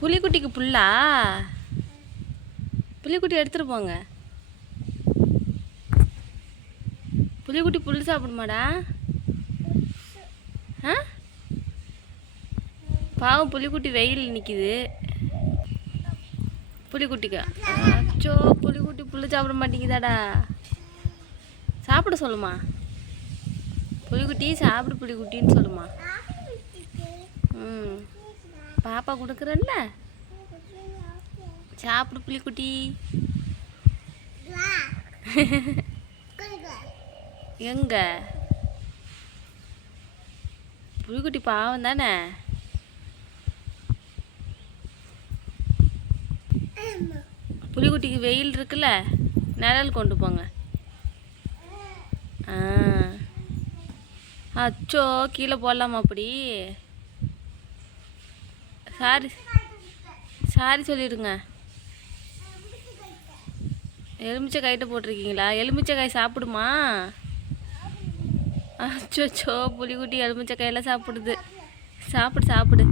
புலிக்குட்டிக்கு புல்லா? புலிக்குட்டி எடுத்துட்டு போங்க. புலிக்குட்டி புல் சாப்பிடுமாடா? ஆ? பாவம் புலிக்குட்டி வெயில் நிற்கிது புலிக்குட்டிக்கு. அச்சோ புலிக்குட்டி புல் சாப்பிட மாட்டேங்குதாடா. சாப்பிட சொல்லுமா. புலிக்குட்டி சாப்பிடு புலிக்குட்டின்னு சொல்லுமா. ம். பாப்பா கொடுக்குறல்ல சாப்பிடு புலிக்குட்டி. எங்க? புலிக்குட்டி பாவம் தானே? புலிக்குட்டிக்கு வெயில் இருக்குல்ல? நிழல் கொண்டு போங்க. ஆ. அச்சோ கீழே போடலாமா அப்படி? சாரி. சாரி சொல்லிடுங்க. எலுமிச்சை காய்கிட்ட போட்டிருக்கீங்களா? எலுமிச்சை காய் சாப்பிடுமா? அச்சோ புலிக்குட்டி எலுமிச்சக்காயெல்லாம் சாப்பிடுது. சாப்பிடு சாப்பிடு.